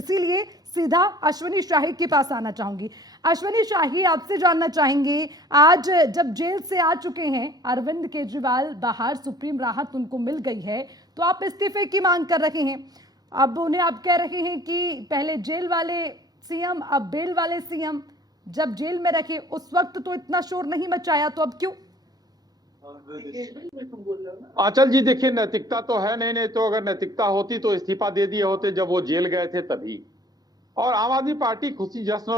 इसीलिए सीधा अश्विनी शाही के पास आना चाहूंगी। अश्विनी शाही, आपसे जानना चाहेंगे, आज जब जेल से आ चुके हैं अरविंद केजरीवाल बाहर, सुप्रीम राहत उनको मिल गई है, तो आप इस्तीफे की मांग कर रहे हैं। अब उन्हें आप कह रहे हैं कि पहले जेल वाले सीएम, अब बेल वाले सीएम। जब जेल में रखे उस वक्त तो इतना शोर नहीं मचाया, तो अब क्यों? आंचल जी, देखिए, नैतिकता तो है नहीं तो अगर नैतिकता होती तो इस्तीफा दे दिए होते जब वो जेल गए थे तभी। और आम आदमी पार्टी खुशी जश्न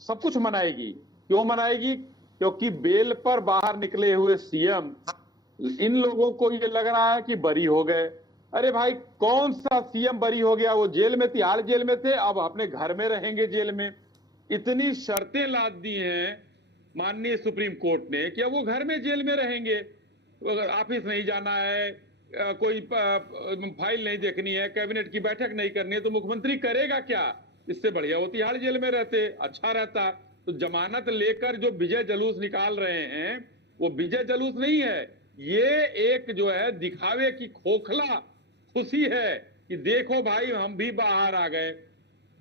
सब कुछ मनाएगी। क्यों मनाएगी? क्योंकि बेल पर बाहर निकले हुए सीएम, इन लोगों को ये लग रहा है कि बरी हो गए। अरे भाई, कौन सा सीएम बरी हो गया? वो जेल में, तिहाड़ जेल में थे, अब अपने घर में रहेंगे जेल में। इतनी शर्तें लाद दी हैं माननीय सुप्रीम कोर्ट ने कि अब वो घर में जेल में रहेंगे। अगर ऑफिस नहीं जाना है, कोई फाइल नहीं देखनी है, कैबिनेट की बैठक नहीं करनी है, तो मुख्यमंत्री करेगा क्या? इससे बढ़िया वो तिहाड़ जेल में रहते, अच्छा रहता। तो जमानत लेकर जो विजय जुलूस निकाल रहे हैं, वो विजय जुलूस नहीं है, ये एक जो है दिखावे की खोखला खुशी है कि देखो भाई, हम भी बाहर आ गए।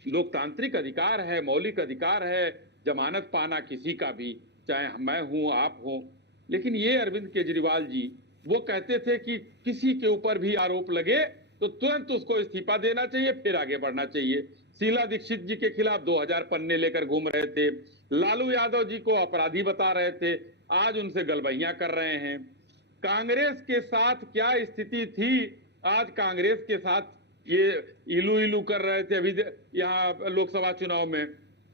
लोकतांत्रिक अधिकार है, मौलिक अधिकार है जमानत पाना किसी का भी, चाहे मैं हूं, आप हो। लेकिन ये अरविंद केजरीवाल जी, वो कहते थे कि किसी के ऊपर भी आरोप लगे तो तुरंत उसको इस्तीफा देना चाहिए, फिर आगे बढ़ना चाहिए। शीला दीक्षित जी के खिलाफ 2000 पन्ने लेकर घूम रहे थे, लालू यादव जी को अपराधी बता रहे थे, आज उनसे गलबैयां कर रहे हैं। कांग्रेस के साथ क्या स्थिति थी, आज कांग्रेस के साथ ये इलू इलू कर रहे थे अभी यहाँ लोकसभा चुनाव में।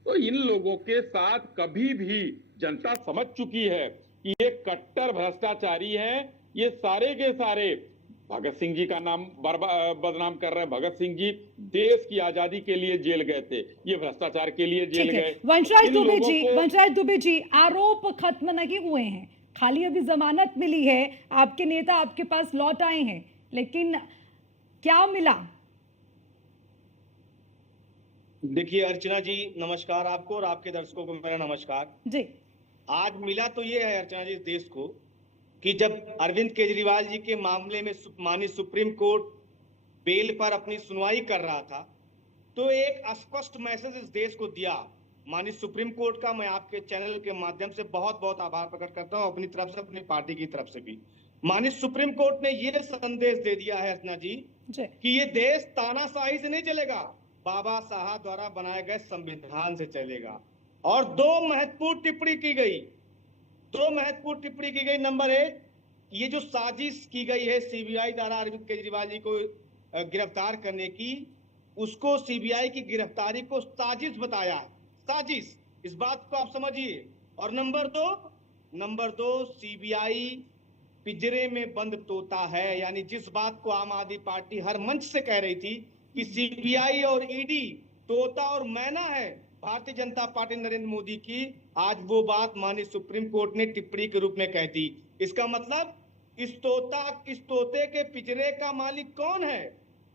तो इन लोगों के साथ कभी भी जनता समझ चुकी है कि ये कट्टर भ्रष्टाचारी हैं। ये सारे के सारे भगत सिंह जी का नाम बदनाम कर रहे हैं। भगत सिंह जी देश की आजादी के लिए जेल गए थे, ये भ्रष्टाचार के लिए जेल गए। वंशराज दुबे जी, आरोप खत्म नहीं हुए हैं, खाली अभी जमानत मिली है, आपके नेता आपके पास लौट आए हैं, लेकिन क्या मिला? देखिए अर्चना जी, नमस्कार आपको और आपके दर्शकों को मेरा नमस्कार जी। आज मिला तो ये है अर्चना जी इस देश को कि जब अरविंद केजरीवाल जी के मामले में माननीय सुप्रीम कोर्ट बेल पर अपनी सुनवाई कर रहा था, तो एक स्पष्ट मैसेज इस देश को दिया। माननीय सुप्रीम कोर्ट का मैं आपके चैनल के माध्यम से बहुत बहुत आभार प्रकट करता हूं, अपनी तरफ से, अपनी पार्टी की तरफ से भी। माननीय सुप्रीम कोर्ट ने यह संदेश दे दिया है अर्चना जी कि ये देश तानाशाही से नहीं चलेगा, बाबा साहब द्वारा बनाए गए संविधान से चलेगा। और दो महत्वपूर्ण टिप्पणी की गई। नंबर एक, ये जो साजिश की गई है सीबीआई द्वारा अरविंद केजरीवाल जी को गिरफ्तार करने की, उसको सीबीआई की गिरफ्तारी को साजिश बताया है। साजिश, इस बात को आप समझिए। और नंबर दो, सीबीआई पिंजरे में बंद तोता है। यानी जिस बात को आम आदमी पार्टी हर मंच से कह रही थी कि सीबीआई और ईडी तोता और मैना है भारतीय जनता पार्टी नरेंद्र मोदी की, आज वो बात माननीय सुप्रीम कोर्ट ने टिप्पणी के रूप में कह दी। इसका मतलब इस तोते के पिंजरे का मालिक कौन है?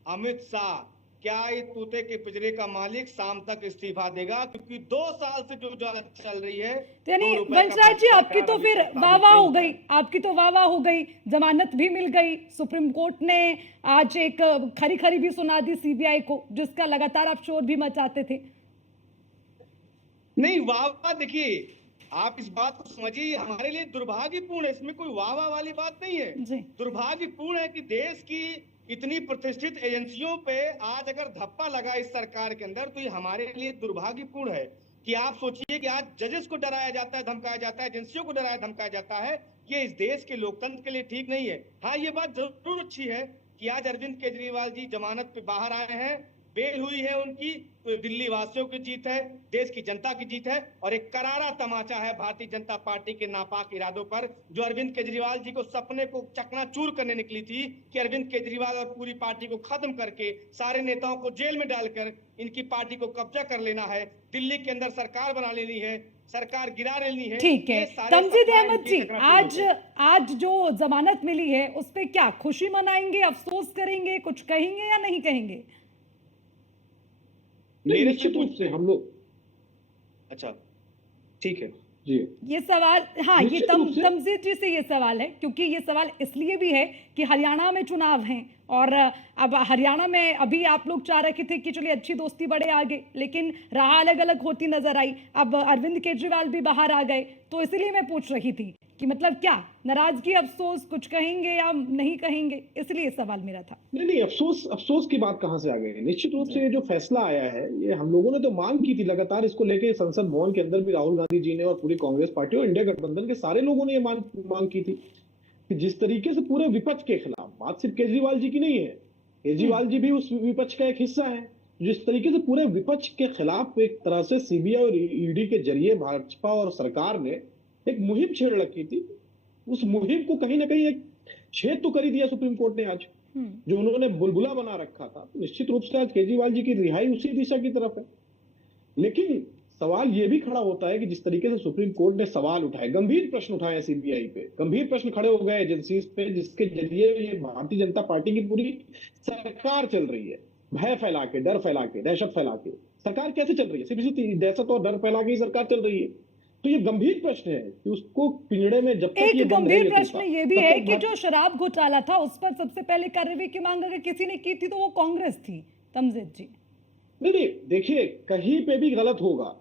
अमित शाह। क्या इस तोते के पिंजरे का मालिक शाम तक इस्तीफा देगा? क्योंकि 2 साल से जो जांच चल रही है, यानी वंशराज जी, आपकी तो फिर वाह हो गई, आपकी तो वाह हो गई, जमानत भी मिल गई, सुप्रीम कोर्ट ने आज एक खरी खरी भी सुना दी सीबीआई को, जिसका लगातार आप शोर भी मचाते थे। नहीं, वाह, देखिए आप इस बात को समझिए, हमारे लिए दुर्भाग्यपूर्ण है, इसमें कोई वाह वाली बात नहीं है। दुर्भाग्यपूर्ण है कि देश की इतनी प्रतिष्ठित एजेंसियों पे आज अगर धप्पा लगा इस सरकार के अंदर, तो ये हमारे लिए दुर्भाग्यपूर्ण है। कि आप सोचिए कि आज जजेस को डराया जाता है, धमकाया जाता है, एजेंसियों को डराया धमकाया जाता है, ये इस देश के लोकतंत्र के लिए ठीक नहीं है। हाँ, ये बात जरूर अच्छी है कि आज अरविंद केजरीवाल जी जमानत पे बाहर आए हैं, बेल हुई है उनकी, तो दिल्ली वासियों की जीत है, देश की जनता की जीत है। और एक करारा तमाचा है भारतीय जनता पार्टी के नापाक इरादों पर, जो अरविंद केजरीवाल जी को सपने को चकनाचूर करने निकली थी कि अरविंद केजरीवाल और पूरी पार्टी को खत्म करके सारे नेताओं को जेल में डालकर इनकी पार्टी को कब्जा कर लेना है, दिल्ली के अंदर सरकार बना लेनी है, सरकार गिरा लेनी है। ठीक है, तमजीद अहमद जी, आज जो जमानत मिली है उस पे क्या खुशी मनाएंगे, अफसोस करेंगे, कुछ कहेंगे या नहीं कहेंगे? निश्चित रूप से हम लोग, अच्छा ठीक है, जी ये सवाल, हाँ, ये निश्चित रूप से तमजीद जी से ये सवाल है, क्योंकि ये सवाल इसलिए भी है कि हरियाणा में चुनाव हैं और अब हरियाणा में अभी आप लोग चाह रहे थे कि चलिए अच्छी दोस्ती बढ़े आगे, लेकिन राह अलग अलग होती नजर आई। अब अरविंद केजरीवाल भी बाहर आ गए, तो इसलिए मैं पूछ रही थी कि मतलब क्या नाराजगी, अफसोस कुछ कहेंगे या नहीं कहेंगे, इसलिए सवाल मेरा था। नहीं, अफसोस अफसोस की बात कहां से आ गई है? निश्चित रूप से ये जो फैसला आया है, ये हम लोगों ने तो मांग की थी लगातार इसको लेके। संसद भवन के अंदर भी राहुल गांधी जी ने और पूरी कांग्रेस पार्टी और इंडिया गठबंधन के सारे लोगों ने ये मांग की थी कि जिस तरीके से पूरे विपक्ष के खिलाफ, बात सिर्फ केजरीवाल जी की नहीं है, केजरीवाल जी भी उस विपक्ष का एक हिस्सा है, जिस तरीके से पूरे विपक्ष के खिलाफ एक तरह से सीबीआई और ईडी के जरिए भाजपा और सरकार ने एक मुहिम छेड़ रखी थी, उस मुहिम को कहीं ना कहीं एक छेद तो कर ही दिया सुप्रीम कोर्ट ने आज। जो उन्होंने बुलबुला बना रखा था, तो निश्चित रूप से आज केजरीवाल जी की रिहाई उसी दिशा की तरफ है। लेकिन सवाल यह भी खड़ा होता है कि जिस तरीके से सुप्रीम कोर्ट ने सवाल उठाए, गंभीर प्रश्न उठाए सीबीआई पे, गंभीर प्रश्न खड़े हो गए एजेंसीज पे, जिसके जरिए ये भारतीय जनता पार्टी की पूरी सरकार चल रही है, भय फैला के, डर फैला के, दहशत फैला के सरकार कैसे चल रही है? सिर्फ इसी दहशत और डर फैला के ही सरकार चल रही है। तो ये गंभीर प्रश्न है कि उसको पिंजड़े में जब तक ये एक बंद गंभीर रहेंगे प्रश्न तोता, ये भी तब है तक कि जो शराब घोटाला था उस पर सबसे पहले कार्रवाई की मांग अगर किसी ने की थी तो वो कांग्रेस थी, तमजीद जी। नहीं, देखिए, कहीं पे भी गलत होगा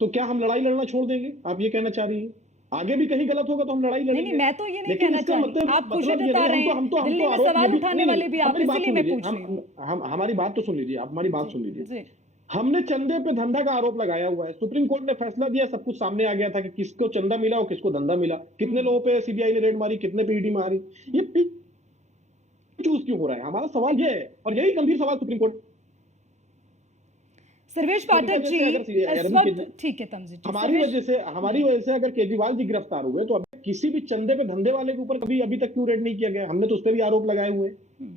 तो क्या हम लड़ाई लड़ना छोड़ देंगे? आप ये कहना चाह रही हैं? आगे भी कहीं गलत होगा तो हम लड़ाई नहीं लड़ेंगे। मैं तो ये नहीं लेकिन कहना इसका चाह रही, मतलब आप खुशी मतलब ये जता नहीं, रहे हम तो हैं, दिल्ली में आरोप सवाल ये भी उठाने वाले भी आप, हमारी बात इसलिए सुन मैं लीजिए, पूछ रही हूँ। हम हमारी बात तो सुन लीजिए, आप हमारी बात सुन लीजिए। जी हमने चंदे पे धंधा का आरोप लगाया हुआ है, सुप्रीम कोर्ट ने फैसला दिया, सब कुछ सामने आ गया था कि किसको चंदा मिला और किसको धंधा मिला, कितने लोगों पे सीबीआई ने रेड मारी, कितने पे ईडी मारी, ये चूज क्यों हो रहा है? हमारा सवाल ये है, और यही गंभीर सवाल सुप्रीम कोर्ट सर्वेश की पाठक वजह जी से अगर इस वक्त, ठीक है तमजीद जी, हमारी वजह से अगर केजरीवाल जी गिरफ्तार हुए तो अब किसी भी चंदे पे धंधे वाले के ऊपर कभी अभी तक क्यों रेड नहीं किया गया? हमने तो उस पर भी आरोप लगाए हुए हैं।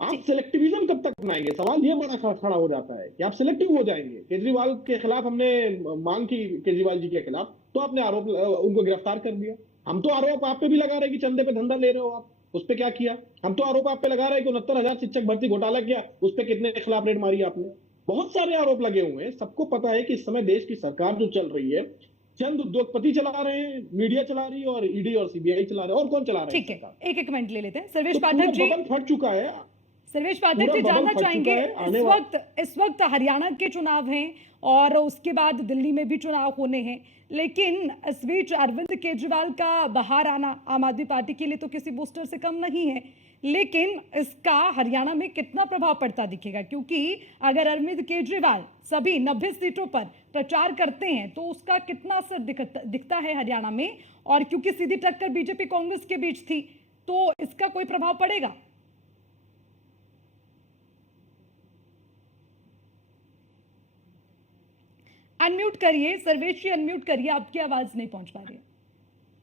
आप सिलेक्टिविज्म कब तक अपनाएंगे? सवाल ये बड़ा खड़ा हो जाता है कि आप सिलेक्टिव हो जाएंगे। केजरीवाल के खिलाफ हमने मांग की, केजरीवाल जी के खिलाफ, तो आपने आरोप उनको गिरफ्तार कर दिया। हम तो आरोप आप पे भी लगा रहे कि चंदे पे धंधा ले रहे हो आप, उस पर क्या किया? हम तो आरोप आप पे लगा रहे कि 69,000 शिक्षक भर्ती घोटाला किया, उस पर कितने के खिलाफ रेड मारी आपने? बहुत सारे आरोप लगे हुए हैं। सबको पता है कि इस समय देश की सरकार जो चल रही है, चंद उद्योगपति चला रहे हैं, मीडिया चला रही है और ईडी और सीबीआई चला रहे हैं, और कौन चला रहा है? ठीक है, एक मिनट ले लेते हैं। सर्वेश तो पाठक जी, बबल फट चुका है, सर्वेश पाठक पूरा जी, बबल जानना फट चुका चाहेंगे है। इस वक्त हरियाणा के चुनाव हैं और उसके बाद दिल्ली में भी चुनाव होने हैं, लेकिन इस बीच अरविंद केजरीवाल का बाहर आना आम आदमी पार्टी के लिए तो किसी बूस्टर से कम नहीं है, लेकिन इसका हरियाणा में कितना प्रभाव पड़ता दिखेगा? क्योंकि अगर अरविंद केजरीवाल सभी 90 सीटों पर प्रचार करते हैं तो उसका कितना असर दिखता है हरियाणा में, और क्योंकि सीधी टक्कर बीजेपी कांग्रेस के बीच थी तो इसका कोई प्रभाव पड़ेगा? अनम्यूट करिए सर्वेश जी, अनम्यूट करिए, आपकी आवाज नहीं पहुंच पा रही है।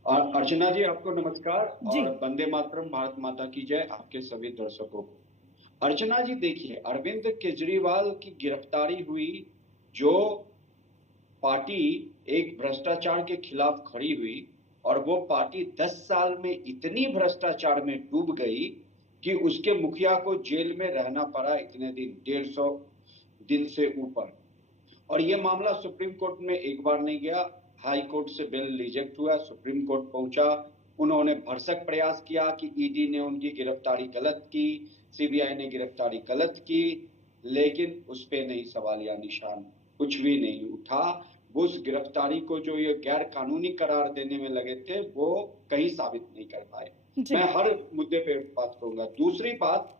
और अर्चना जी आपको नमस्कार जी। और वंदे मातरम, भारत माता की जय आपके सभी दर्शकों को। अर्चना जी देखिए, अरविंद केजरीवाल की गिरफ्तारी हुई, जो पार्टी एक भ्रष्टाचार के खिलाफ खड़ी हुई, और वो पार्टी 10 साल में इतनी भ्रष्टाचार में डूब गई कि उसके मुखिया को जेल में रहना पड़ा इतने दिन, 150 दिन से ऊपर। और ये मामला सुप्रीम कोर्ट में एक बार नहीं गया, हाई कोर्ट से बिल रिजेक्ट हुआ, सुप्रीम कोर्ट पहुंचा, उन्होंने भरसक प्रयास किया कि ईडी ने उनकी गिरफ्तारी गलत की, सीबीआई ने गिरफ्तारी गलत की, लेकिन उस पे नहीं सवाल या निशान, कुछ भी नहीं उठा। उस गिरफ्तारी को जो ये गैर कानूनी करार देने में लगे थे वो कहीं साबित नहीं कर पाए। मैं हर मुद्दे पे बात करूंगा। दूसरी बात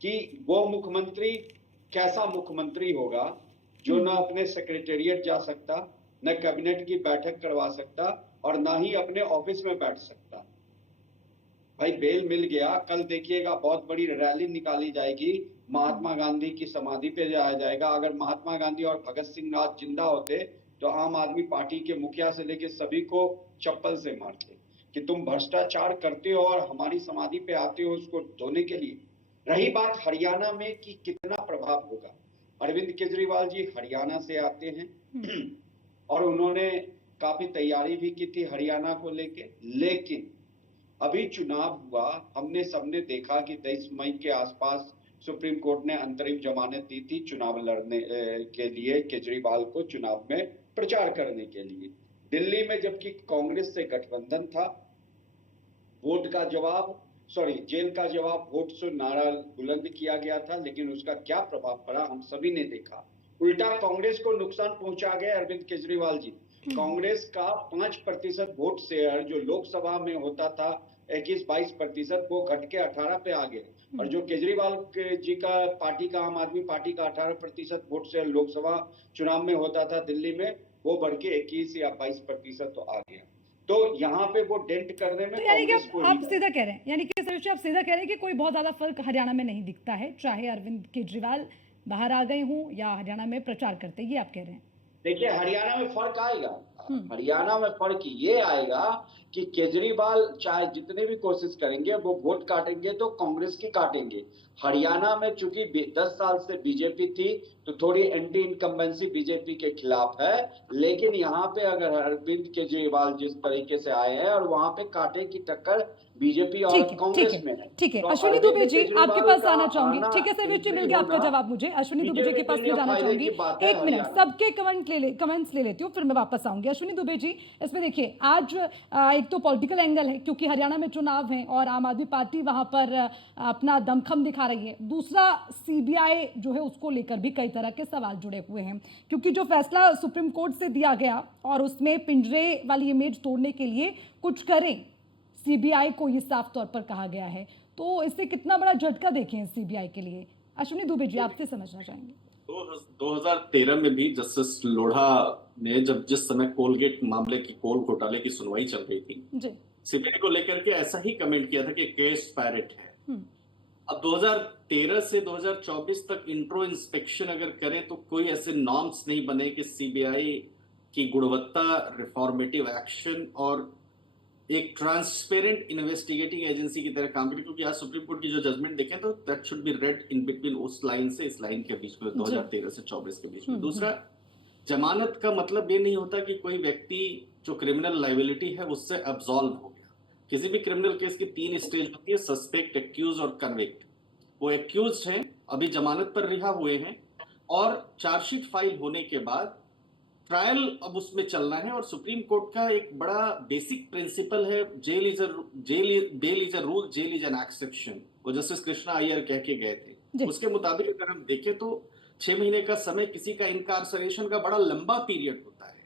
कि वो मुख्यमंत्री कैसा मुख्यमंत्री होगा जो ना अपने सेक्रेटेरिएट जा सकता, न कैबिनेट की बैठक करवा सकता, और ना ही अपने ऑफिस में बैठ सकता। भाई बेल मिल गया, कल देखिएगा बहुत बड़ी रैली निकाली जाएगी, महात्मा गांधी की समाधि पे जाया जाएगा। अगर महात्मा गांधी और भगत सिंह आज जिंदा होते तो आम आदमी पार्टी के मुखिया से लेकर सभी को चप्पल से मारते कि तुम भ्रष्टाचार करते हो और हमारी समाधि पे आते हो उसको धोने के लिए। रही बात हरियाणा में कि कितना प्रभाव होगा, अरविंद केजरीवाल जी हरियाणा से आते हैं और उन्होंने काफी तैयारी भी की थी हरियाणा को लेके, लेकिन अभी चुनाव हुआ, हमने सबने देखा कि 23 मई के आसपास सुप्रीम कोर्ट ने अंतरिम जमानत दी थी चुनाव लड़ने के लिए, केजरीवाल को चुनाव में प्रचार करने के लिए। दिल्ली में जबकि कांग्रेस से गठबंधन था, जेल का जवाब वोट से नारा बुलंद किया गया था, लेकिन उसका क्या प्रभाव पड़ा हम सभी ने देखा। उल्टा कांग्रेस को नुकसान पहुंचा गए अरविंद केजरीवाल जी। कांग्रेस का 5% वोट शेयर जो लोकसभा में होता था 21-22%, वो घट के 18 पे आ गए। और जो केजरीवाल जी का पार्टी का, आम आदमी पार्टी का 18% वोट शेयर लोकसभा चुनाव में होता था दिल्ली में, वो बढ़ के 21 या 22% तो आ गया। तो यहाँ पे वो डेंट करने में तो यानी कि कांग्रेस को आप सीधा कह रहे हैं, यानी कि सर आप सीधा कह रहे हैं कि कोई बहुत ज्यादा फर्क हरियाणा में नहीं दिखता है, चाहे अरविंद केजरीवाल बाहर आ गए हों या हरियाणा में प्रचार करते, ये आप कह रहे हैं? देखिए, हरियाणा में फर्क आएगा। हरियाणा में फर्क ये आएगा कि केजरीवाल चाहे जितने भी कोशिश करेंगे, वो वोट काटेंगे तो कांग्रेस की काटेंगे। हरियाणा में चूंकि 10 साल से बीजेपी थी, तो थोड़ी एंटी इनकम्बेंसी बीजेपी के खिलाफ है। लेकिन यहाँ पे अगर अरविंद केजरीवाल जिस तरीके से आए हैं, और वहां पे कांटे की टक्कर बीजेपी और कांग्रेस में है। ठीक है, तो अश्विनी दुबे जी केजरीवाल आपके पास का आना चाहूंगी। आना ठीक है सर, विच मिल गया आपका जवाब मुझे। अश्विनी दुबे जी के पास में जाना चाहूंगी। एक मिनट, सबके कमेंट्स ले लेती हूँ, फिर मैं वापस आऊंगी। अश्विनी दुबे जी, इसमें देखिए आज एक तो पॉलिटिकल एंगल है क्योंकि हरियाणा में चुनाव है और आम आदमी पार्टी वहां पर अपना दमखम दिखा रही है। दूसरा, सीबीआई जो है उसको लेकर भी कई तरह के सवाल जुड़े हुए हैं, क्योंकि जो फैसला सुप्रीम कोर्ट से दिया गया और उसमें पिंजरे वाली इमेज तोड़ने के लिए कुछ करें, सीबीआई को ये साफ तौर पर कहा गया है। तो इससे कितना बड़ा झटका देखें सीबीआई के लिए? अश्विनी दुबे जी, आपसे समझना चाहेंगे। 2013 में भी जस्टिस लोढ़ा ने, जब जिस समय कोलगेट मामले की, कोल घोटाले की सुनवाई चल रही थी, सीबीआई को लेकर के ऐसा ही कमेंट किया था कि केस पैरेट है। अब 2013 से 2024 तक इंट्रो इंस्पेक्शन अगर करें तो कोई ऐसे नॉर्म्स नहीं बने कि सीबीआई की गुणवत्ता, रिफॉर्मेटिव एक्शन और एक ट्रांसपेरेंट इन्वेस्टिगेटिंग एजेंसी की तरह काम करें। क्योंकि आज सुप्रीम कोर्ट की जो जजमेंट देखें तो that should be red in between उस लाइन से इस लाइन के बीच में, 2013 से 24 के बीच में। दूसरा, जमानत का मतलब ये नहीं होता कि कोई व्यक्ति जो क्रिमिनल लाइबिलिटी है उससे अब्सॉल्व हो गया। किसी भी क्रिमिनल केस की 3 स्टेज होती है, सस्पेक्ट, एक्यूज और कन्विक्ट। वो एक्यूज हैं, अभी जमानत पर रिहा हुए हैं, और चार्जशीट फाइल होने के बाद ट्रायल अब उसमें चलना है। और सुप्रीम कोर्ट का एक बड़ा बेसिक प्रिंसिपल है, bail is a rule, jail is an exception. वो जस्टिस कृष्णा अय्यर कह के गए थे। उसके मुताबिक अगर हम देखें तो 6 महीने का समय किसी का इनकार्सरेशन का बड़ा लंबा पीरियड होता है।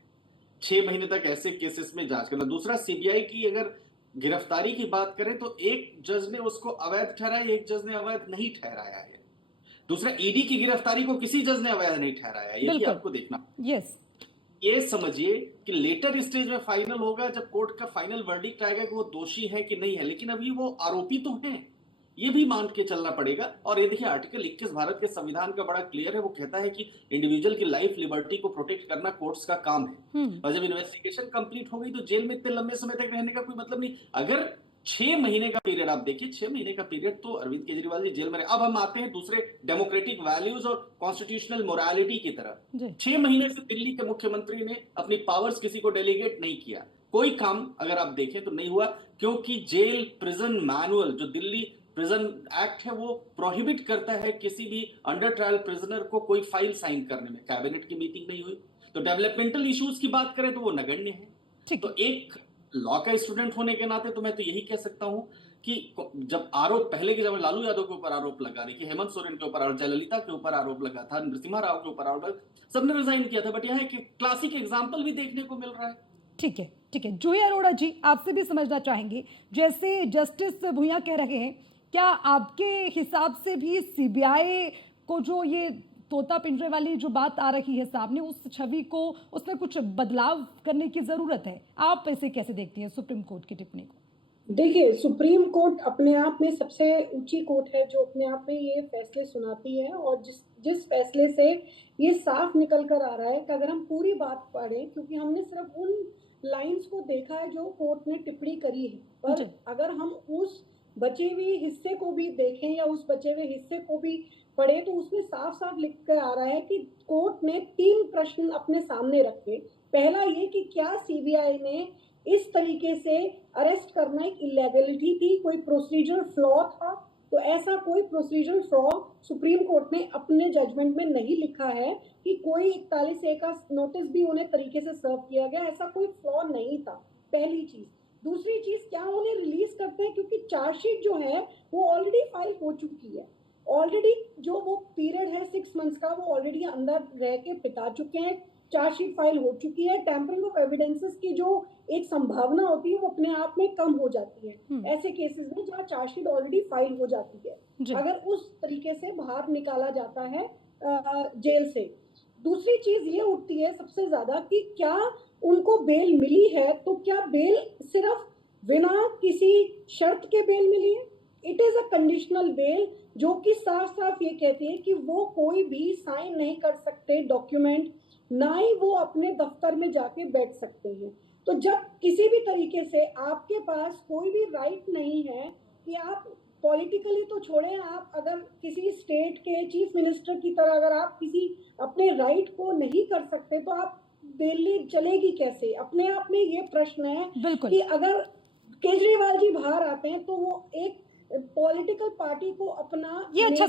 6 महीने तक ऐसे केसेस में जांच करना। दूसरा, सीबीआई की अगर गिरफ्तारी की बात करें तो एक जज ने उसको अवैध ठहराया, एक जज ने अवैध नहीं ठहराया है। दूसरा, ईडी की गिरफ्तारी को किसी जज ने अवैध नहीं ठहराया, ये भी आपको देखना। ये समझिए कि लेटर स्टेज में फाइनल होगा, जब कोर्ट का फाइनल वर्डिक्ट आएगा कि वो दोषी है कि नहीं है। लेकिन अभी वो आरोपी तो हैं, ये भी मान के चलना पड़ेगा। और ये देखिए, आर्टिकल 21 भारत के संविधान का बड़ा क्लियर है। वो कहता है कि इंडिविजुअल की लाइफ लिबर्टी को प्रोटेक्ट करना कोर्ट्स का काम है। और जब इन्वेस्टिगेशन कंप्लीट हो गई तो जेल में इतने लंबे समय तक रहने का कोई मतलब नहीं। अगर 6 महीने का पीरियड आप देखिए, 6 महीने का पीरियड तो अरविंद केजरीवाल जी जेल में रहे। अब हम आते हैं दूसरे डेमोक्रेटिक वैल्यूज और कॉन्स्टिट्यूशनल मोरालिटी की तरफ। 6 महीने से दिल्ली के मुख्यमंत्री ने अपनी पावर्स किसी को डेलीगेट नहीं किया। कोई काम अगर आप देखें तो नहीं हुआ, क्योंकि जेल प्रिजन मैनुअल, जो दिल्ली प्रिजन एक्ट है, वो प्रोहिबिट करता है किसी भी अंडर ट्रायल प्रिजनर को कोई फाइल साइन करने में। कैबिनेट की मीटिंग नहीं हुई। तो डेवलपमेंटल इश्यूज की बात करें तो वो नगण्य है। तो एक लॉ का स्टूडेंट होने के नाते तो मैं तो यही कह सकता हूं कि जब आरोप पहले के, जब लालू यादव के ऊपर आरोप लगा, देखिए हेमंत सोरेन के ऊपर, जयललिता के ऊपर आरोप लगा था, नरसिम्हा राव के ऊपर आरोप लगा, सबने रिजाइन किया था। बट यहाँ एक क्लासिक एग्जांपल भी देखने को मिल रहा है। ठीक है, ठीक है। जूही अरोड़ा जी, आपसे भी समझना चाहेंगे, जैसे जस्टिस भुइयां कह रहे हैं, क्या आपके हिसाब से भी सीबीआई को जो ये तोता पिंजरे वाली जो बात आ रही है सामने, उस छवि को, उसमें कुछ बदलाव करने की जरूरत है? आप ऐसे कैसे देखती हैं सुप्रीम कोर्ट की टिप्पणी को? देखिए, सुप्रीम कोर्ट अपने आप में सबसे ऊंची कोर्ट है जो अपने आप में ये फैसले सुनाती है। और जिस फैसले से ये साफ निकल कर आ रहा है कि अगर हम पूरी बात पढ़ें, क्योंकि हमने सिर्फ उन लाइंस को देखा है जो कोर्ट ने टिप्पणी करी है, पर अगर हम उस बचे हुए हिस्से को भी देखें या उस बचे हुए हिस्से को भी पढ़े तो उसमें साफ साफ लिख कर आ रहा है कि कोर्ट ने 3 प्रश्न अपने सामने रखे। पहला ये कि क्या सीबीआई ने इस तरीके से अरेस्ट करना एक इलीगलिटी थी, कोई प्रोसीजर फ्लॉ था, तो ऐसा कोई प्रोसीजरल फ्लॉ सुप्रीम कोर्ट ने अपने जजमेंट में नहीं लिखा है कि कोई 41A का नोटिस भी उन्हें तरीके से सर्व किया गया, ऐसा कोई फ्लॉ नहीं था। पहली चीज। दूसरी चीज, क्या उन्हें रिलीज करते हैं क्योंकि चार्जशीट जो है वो ऑलरेडी फाइल हो चुकी है। ऑलरेडी जो वो पीरियड है 6 मंथ्स का, वो ऑलरेडी अंदर रह के बिता चुके हैं, चार्जशीट फाइल हो चुकी है। टेम्परिंग ऑफ एविडेंसेस की जो एक संभावना होती है वो अपने आप में कम हो जाती है ऐसे केसेस में जहाँ चार्जशीट ऑलरेडी फाइल हो जाती है, अगर उस तरीके से बाहर निकाला जाता है जेल से। दूसरी चीज ये उठती है सबसे ज्यादा कि क्या उनको बेल मिली है, तो क्या बेल सिर्फ बिना किसी शर्त के बेल मिली है? It is a conditional bail, जो कि साफ साफ ये कहती है कि वो कोई भी साइन नहीं कर सकते डॉक्यूमेंट, ना ही वो अपने दफ्तर में जाके बैठ सकते हैं। तो जब किसी भी तरीके से आपके पास कोई भी राइट नहीं है कि आप पॉलिटिकली तो छोड़े, आप अगर किसी स्टेट के चीफ मिनिस्टर की तरह अगर आप किसी अपने राइट को नहीं कर सकते, तो आप दिल्ली चलेगी कैसे? अपने आप में ये प्रश्न है कि अगर केजरीवाल जी बाहर आते हैं तो वो एक पॉलिटिकल पार्टी को अपना ये अच्छा